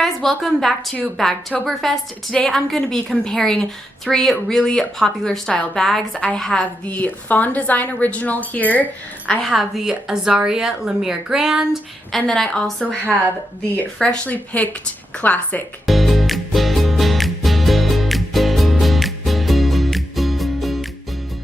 guys, welcome back to Bagtoberfest. Today I'm going to be comparing three really popular style bags. I have the Fawn Design Original here, I have the Azaria Lemire Grand, and then I also have the Freshly Picked Classic.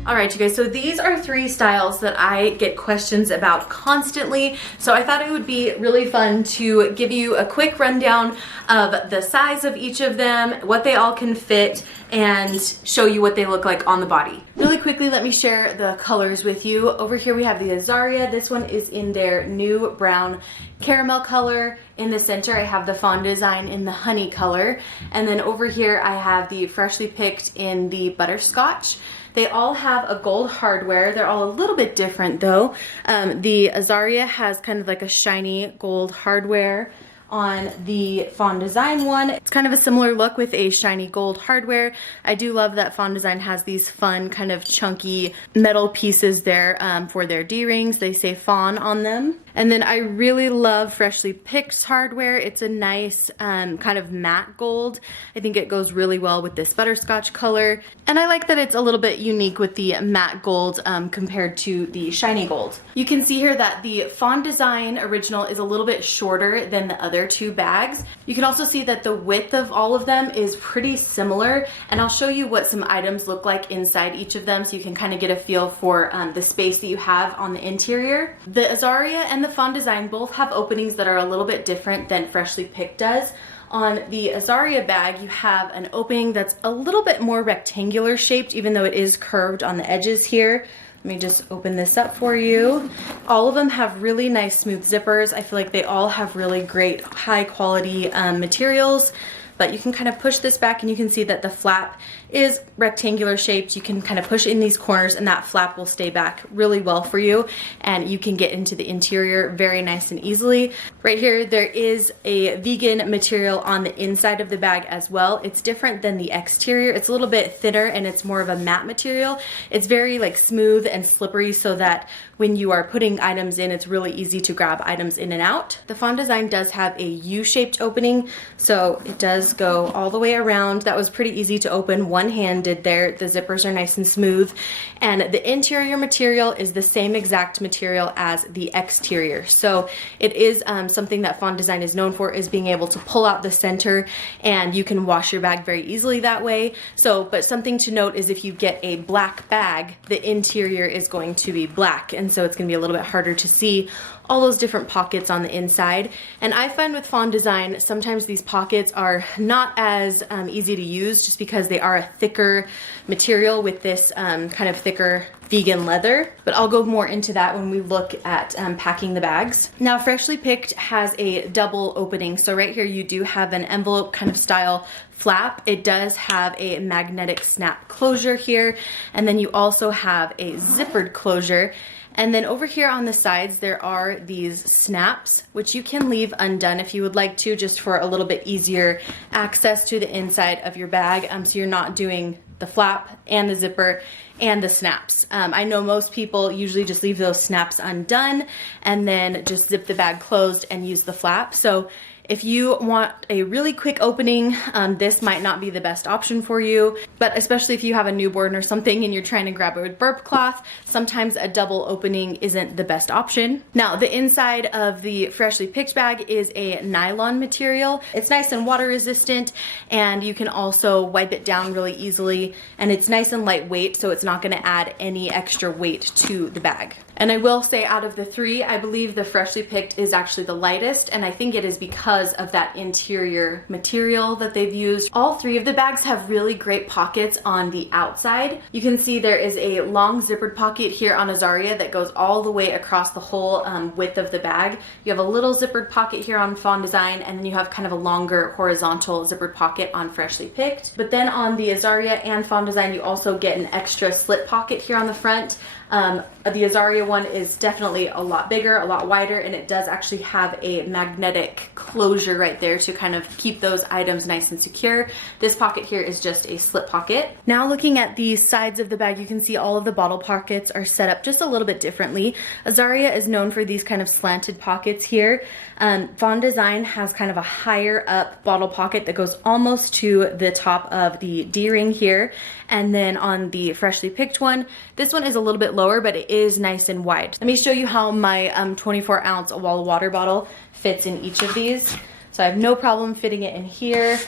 Alright you guys, so these are three styles that I get questions about constantly, so I thought it would be really fun to give you a quick rundown of the size of each of them, what they all can fit, and show you what they look like on the body. Really quickly, let me share the colors with you. Over here we have the Azaria. This one is in their new brown caramel color. In the center I have the Fawn Design in the honey color, and then over here I have the Freshly Picked in the butterscotch. They all have a gold hardware. They're all a little bit different though. The Azaria has kind of like a shiny gold hardware on the Fawn Design one. It's kind of a similar look with a shiny gold hardware. I do love that Fawn Design has these fun kind of chunky metal pieces there for their D-rings. They say Fawn on them. And then I really love Freshly Picked's hardware. It's a nice kind of matte gold. I think it goes really well with this butterscotch color. And I like that it's a little bit unique with the matte gold compared to the shiny gold. You can see here that the Fawn Design Original is a little bit shorter than the other two bags. You can also see that the width of all of them is pretty similar, and I'll show you what some items look like inside each of them so you can kind of get a feel for the space that you have on the interior. The Azaria and the Fawn Design both have openings that are a little bit different than Freshly Picked does. On the Azaria bag, you have an opening that's a little bit more rectangular shaped, even though it is curved on the edges here. Let me just open this up for you. All of them have really nice smooth zippers. I feel like they all have really great high quality materials. But you can kind of push this back and you can see that the flap is rectangular shaped. You can kind of push in these corners and that flap will stay back really well for you, and you can get into the interior very nice and easily. Right here there is a vegan material on the inside of the bag as well. It's different than the exterior. It's a little bit thinner and it's more of a matte material. It's very like smooth and slippery so that when you are putting items in, it's really easy to grab items in and out. The Fawn Design does have a U-shaped opening, so it does go all the way around. That was pretty easy to open one-handed there. The zippers are nice and smooth, and the interior material is the same exact material as the exterior. So it is something that Fawn Design is known for, is being able to pull out the center, and you can wash your bag very easily that way. So, but something to note is if you get a black bag, the interior is going to be black, and so it's going to be a little bit harder to see all those different pockets on the inside. And I find with Fawn Design, sometimes these pockets are not as easy to use just because they are a thicker material with this kind of thicker vegan leather, but I'll go more into that when we look at packing the bags. Now Freshly Picked has a double opening, so right here you do have an envelope kind of style flap. It does have a magnetic snap closure here, and then you also have a zippered closure. And then over here on the sides there are these snaps, which you can leave undone if you would like to, just for a little bit easier access to the inside of your bag, so you're not doing the flap and the zipper and the snaps. I know most people usually just leave those snaps undone and then just zip the bag closed and use the flap. So if you want a really quick opening, this might not be the best option for you, but especially if you have a newborn or something and you're trying to grab a burp cloth, sometimes a double opening isn't the best option. Now, the inside of the Freshly Picked bag is a nylon material. It's nice and water resistant, and you can also wipe it down really easily, and it's nice and lightweight, so it's not going to add any extra weight to the bag. And I will say, out of the three, I believe the Freshly Picked is actually the lightest, and I think it is because of that interior material that they've used. All three of the bags have really great pockets on the outside. You can see there is a long zippered pocket here on Azaria that goes all the way across the whole width of the bag. You have a little zippered pocket here on Fawn Design, and then you have kind of a longer horizontal zippered pocket on Freshly Picked. But then on the Azaria and Fawn Design, you also get an extra slip pocket here on the front. The Azaria one is definitely a lot bigger, a lot wider, and it does actually have a magnetic closure right there to kind of keep those items nice and secure. This pocket here is just a slip pocket. Now looking at the sides of the bag, you can see all of the bottle pockets are set up just a little bit differently. Azaria is known for these kind of slanted pockets here. Fawn Design has kind of a higher up bottle pocket that goes almost to the top of the D-ring here. And then on the Freshly Picked one, this one is a little bit lower, but it is nice and wide. Let me show you how my 24 ounce Wall water bottle fits in each of these. So I have no problem fitting it in here.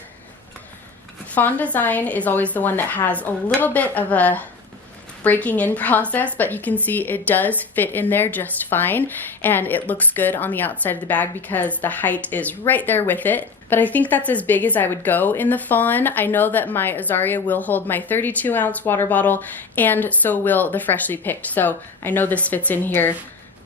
Fawn Design is always the one that has a little bit of a breaking in process, but you can see it does fit in there just fine, and it looks good on the outside of the bag because the height is right there with it. But I think that's as big as I would go in the Fawn. I know that my Azaria will hold my 32 ounce water bottle, and so will the Freshly Picked. So I know this fits in here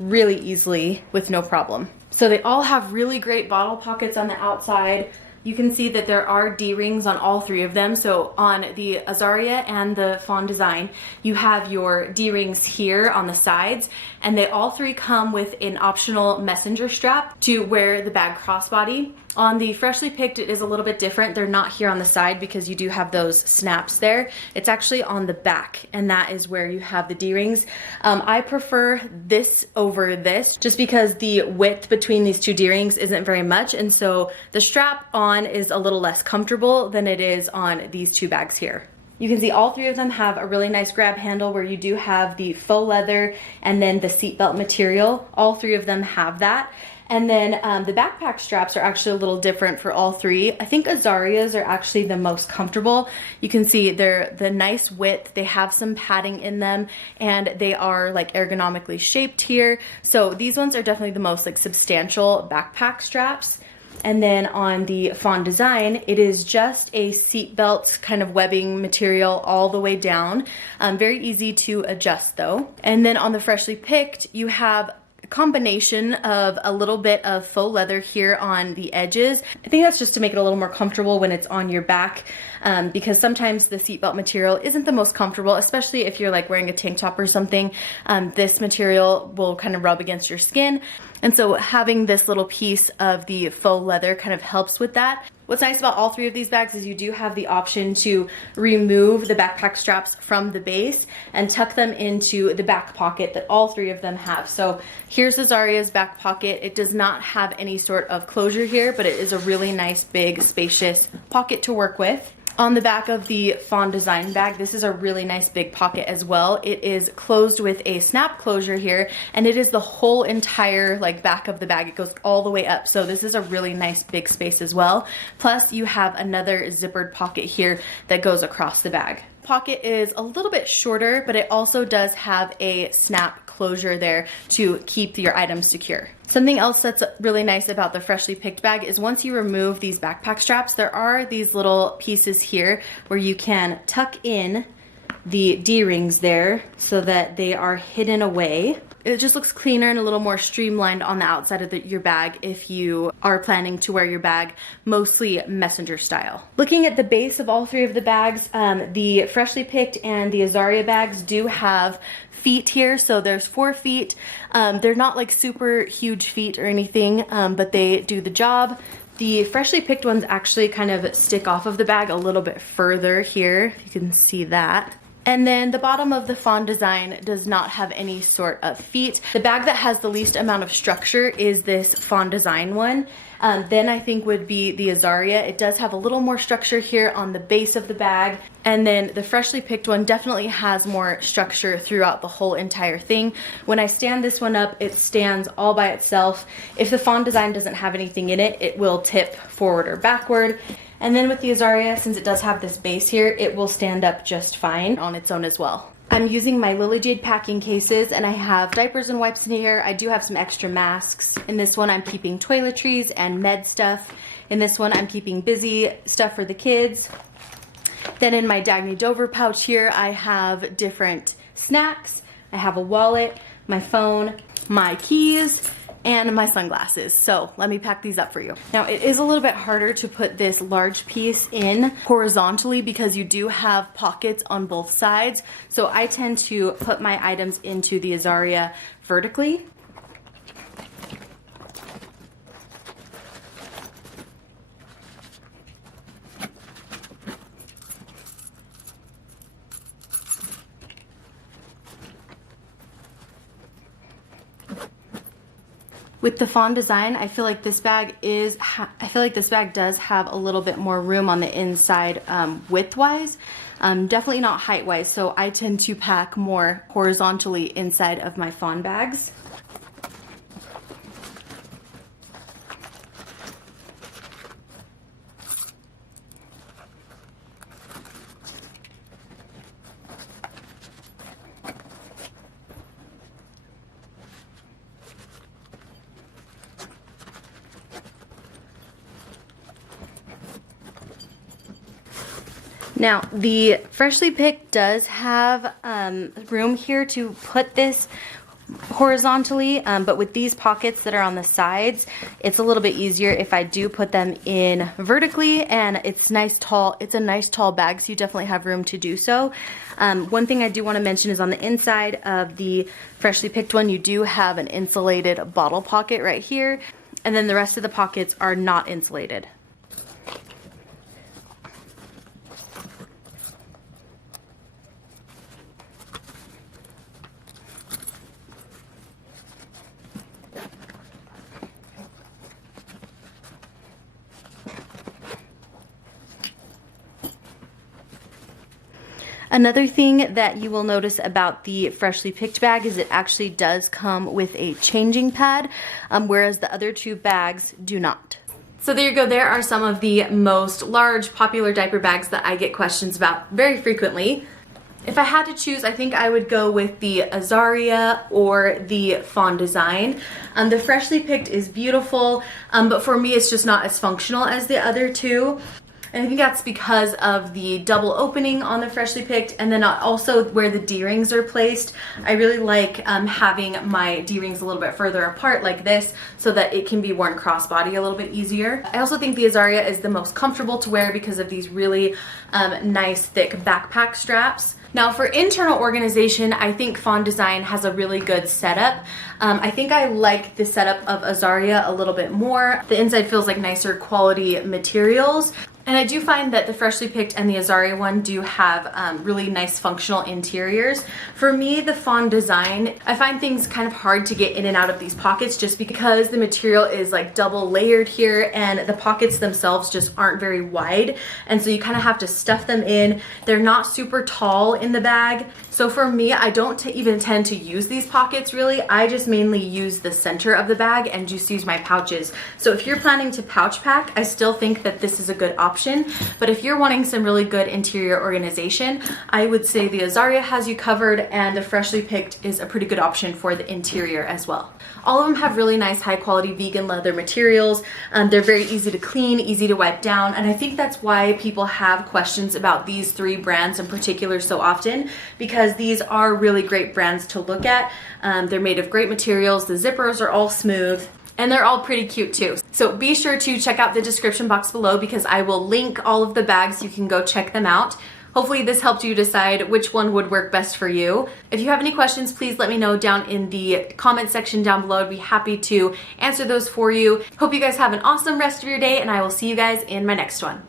really easily with no problem. So they all have really great bottle pockets on the outside. You can see that there are D-rings on all three of them. So on the Azaria and the Fawn Design, you have your D-rings here on the sides, and they all three come with an optional messenger strap to wear the bag crossbody. On the Freshly Picked, it is a little bit different. They're not here on the side because you do have those snaps there. It's actually on the back, and that is where you have the D-rings. I prefer this over this just because the width between these two D-rings isn't very much, and so the strap on is a little less comfortable than it is on these two bags here. You can see all three of them have a really nice grab handle where you do have the faux leather and then the seatbelt material. All three of them have that. And then the backpack straps are actually a little different for all three. I think Azaria's are actually the most comfortable. You can see they're the nice width, they have some padding in them, and they are like ergonomically shaped here. So these ones are definitely the most like substantial backpack straps. And then on the Fawn Design, it is just a seatbelt kind of webbing material all the way down. Very easy to adjust though. And then on the Freshly Picked, you have combination of a little bit of faux leather here on the edges. I think that's just to make it a little more comfortable when it's on your back, because sometimes the seatbelt material isn't the most comfortable, especially if you're like wearing a tank top or something. This material will kind of rub against your skin, and so having this little piece of the faux leather kind of helps with that. What's nice about all three of these bags is you do have the option to remove the backpack straps from the base and tuck them into the back pocket that all three of them have. So here's Azaria's back pocket. It does not have any sort of closure here, but it is a really nice, big, spacious pocket to work with. On the back of the Fawn Design bag, this is a really nice big pocket as well. It is closed with a snap closure here, and it is the whole entire like back of the bag. It goes all the way up, so this is a really nice big space as well. Plus you have another zippered pocket here that goes across the bag. Pocket is a little bit shorter, but it also does have a snap closure there to keep your items secure. Something else that's really nice about the Freshly Picked bag is once you remove these backpack straps, there are these little pieces here where you can tuck in the D-rings there so that they are hidden away. It just looks cleaner and a little more streamlined on the outside of your bag if you are planning to wear your bag mostly messenger style. Looking at the base of all three of the bags, the Freshly Picked and the Azaria bags do have feet here, so there's 4 feet. They're not like super huge feet or anything, but they do the job. The Freshly Picked ones actually kind of stick off of the bag a little bit further here, if you can see that. And then the bottom of the Fawn Design does not have any sort of feet. The bag that has the least amount of structure is this Fawn Design one. Then I think would be the Azaria. It does have a little more structure here on the base of the bag. And then the Freshly Picked one definitely has more structure throughout the whole entire thing. When I stand this one up, it stands all by itself. If the Fawn Design doesn't have anything in it, it will tip forward or backward. And then with the Azaria, since it does have this base here, it will stand up just fine on its own as well. I'm using my Lily Jade packing cases, and I have diapers and wipes in here. I do have some extra masks. In this one, I'm keeping toiletries and med stuff. In this one, I'm keeping busy stuff for the kids. Then in my Dagny Dover pouch here, I have different snacks. I have a wallet, my phone, my keys, and my sunglasses. So let me pack these up for you. Now it is a little bit harder to put this large piece in horizontally because you do have pockets on both sides. So I tend to put my items into the Azaria vertically. With the Fawn design, I feel like this bag does have a little bit more room on the inside width-wise, definitely not height-wise. So I tend to pack more horizontally inside of my Fawn bags. Now, the Freshly Picked does have room here to put this horizontally, but with these pockets that are on the sides, it's a little bit easier if I do put them in vertically, and it's a nice tall bag, so you definitely have room to do so. One thing I do want to mention is on the inside of the Freshly Picked one, you do have an insulated bottle pocket right here, and then the rest of the pockets are not insulated. Another thing that you will notice about the Freshly Picked bag is it actually does come with a changing pad, whereas the other two bags do not. So there you go, there are some of the most large popular diaper bags that I get questions about very frequently. If I had to choose, I think I would go with the Azaria or the Fawn design. The Freshly Picked is beautiful, but for me it's just not as functional as the other two. And I think that's because of the double opening on the Freshly Picked, and then also where the D-rings are placed. I really like having my D-rings a little bit further apart like this so that it can be worn crossbody a little bit easier. I also think the Azaria is the most comfortable to wear because of these really nice thick backpack straps. Now for internal organization, I think Fawn Design has a really good setup. I think I like the setup of Azaria a little bit more. The inside feels like nicer quality materials. And I do find that the Freshly Picked and the Azaria one do have really nice functional interiors. For me, the Fawn Design, I find things kind of hard to get in and out of these pockets just because the material is like double layered here and the pockets themselves just aren't very wide. And so you kind of have to stuff them in. They're not super tall in the bag. So for me, I don't even tend to use these pockets really. I just mainly use the center of the bag and just use my pouches. So if you're planning to pouch pack, I still think that this is a good option. But if you're wanting some really good interior organization, I would say the Azaria has you covered, and the Freshly Picked is a pretty good option for the interior as well. All of them have really nice high quality vegan leather materials. They're very easy to clean, easy to wipe down, and I think that's why people have questions about these three brands in particular so often, because these are really great brands to look at. They're made of great materials, the zippers are all smooth, and they're all pretty cute too. So be sure to check out the description box below because I will link all of the bags. You can go check them out. Hopefully this helped you decide which one would work best for you. If you have any questions, please let me know down in the comment section down below. I'd be happy to answer those for you. Hope you guys have an awesome rest of your day, and I will see you guys in my next one.